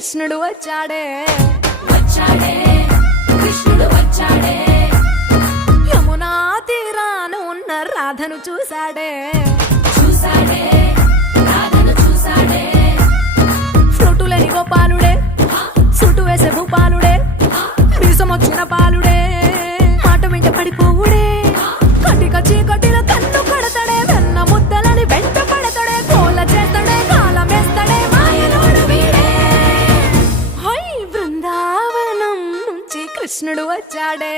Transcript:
కృష్ణుడు వచ్చాడే వచ్చాడే కృష్ణుడు వచ్చాడే యమునా తీరాన ఉన్న రాధను చూశాడే చూసాడే రాధను చూసాడే ఫ్రూటులేని గోపాలుడే సుటు వేసే భూపాలుడే మీసమొచ్చిన పాలుడే మాట వెంట పడిపోవుడే కటిక చీకటిలో కన్ను కడతాడే వెన్న ముద్దలని వెంట పడతాడే కోల చేస్తాడే కాలమేస్తాడే మాయలోడు వీడే హై బృందావనం నుంచి కృష్ణుడు వచ్చాడే